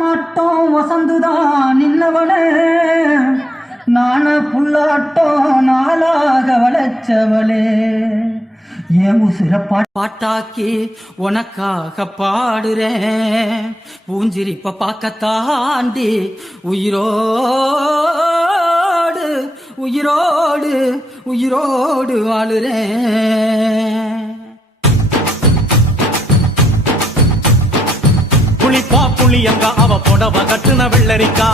மாட்டோம் வசந்துதான் நின்னவளே நான புல்லாட்டோம் நாளாக வளைச்சவளே ஏன் உசிர பாட்டாக்கி உனக்காக பாடுறேன் பூஞ்சிரிப்ப பார்க்கத்தாண்டி உயிரோடு உயிரோடு உயிரோடு வாழுறேன். புளிப்பா புளியங்க அவ புடவ கட்டுன வெள்ளரிக்கா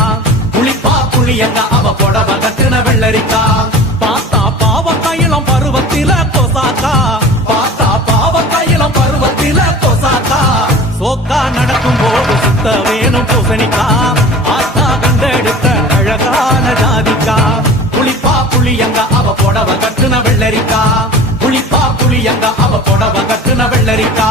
புளிப்பா புளியங்க அவ புடவ கட்டுன வெள்ளரிக்கா பார்த்தா பாவ கையிலம் பருவத்தில கொசாக்கா பார்த்தா பாவ கையிலம் பருவத்தில கொசாக்கா சோக்கா நடக்கும் போது சுத்த வேணும் பூசணிக்கா ஆத்தா கண்டெடுத்த அழகான ஜாதிக்கா புளிப்பா புளியங்க அவ புடவ கட்டுன வெள்ளரிக்கா புளிப்பா புளியங்க அவ புடவ கட்டுன வெள்ளரிக்கா.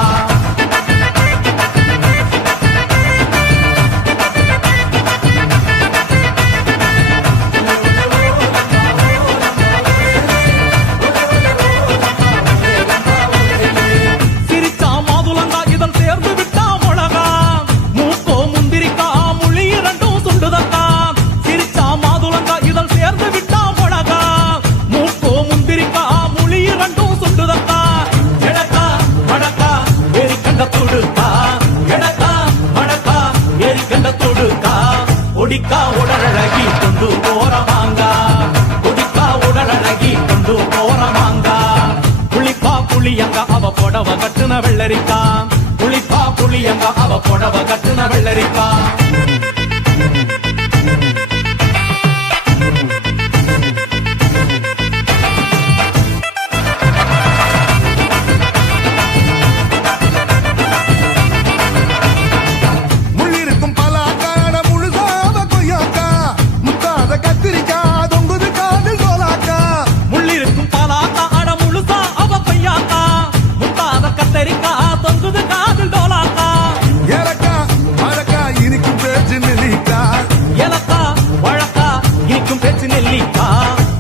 கொடிக்கா உடலழகி கொண்டு போறவாங்க கொடிக்கா உடலழகி கொண்டு போறவாங்க புளிப்பா புளியங்க அவ புடவ கட்டுன வெள்ளரிக்கா புளிப்பா புளியங்க அவ புடவ கட்டுன வெள்ளரிக்கா.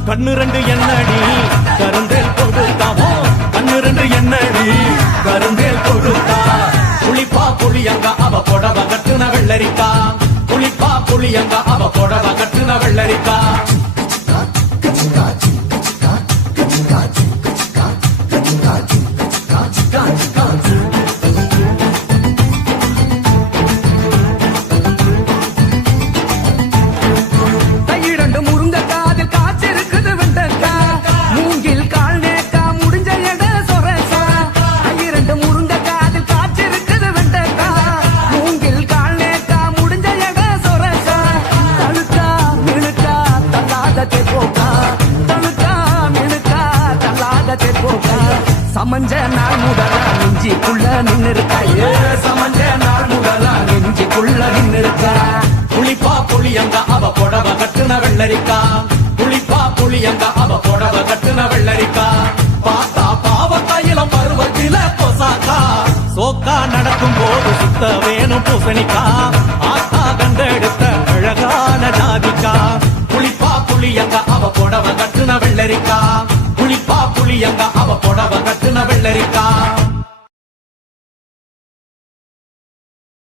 கண்ணு ரெண்டு என்னடி கருந்தேல் கொடுத்தாவோ கண்ணு ரெண்டு என்னடி கருந்தேல் கொடுத்தா புளிப்பா புளியங்க அவ புடவ கட்டுன வெள்ளரிக்கா புளிப்பா புளியங்க அவ புடவ கட்டுன வெள்ளரிக்கா. சமஞ்ச நாள் முதலா நெஞ்சிக்குள்ள நின்னு இருக்கா சமஞ்ச நாள் முதலா நெஞ்சிக்குள்ள நின்னு இருக்கா புளிப்பா புளியங்க அவ புடவ கட்டுன வெள்ளரிக்கா புளிப்பா புளியங்க அவ புடவ கட்டுன வெள்ளரிக்கா பார்த்தா பாவ கையிலம் பருவத்தில கொசாக்கா சோக்கா நடக்கும் போது சுத்த வேணும் பூசணிக்கா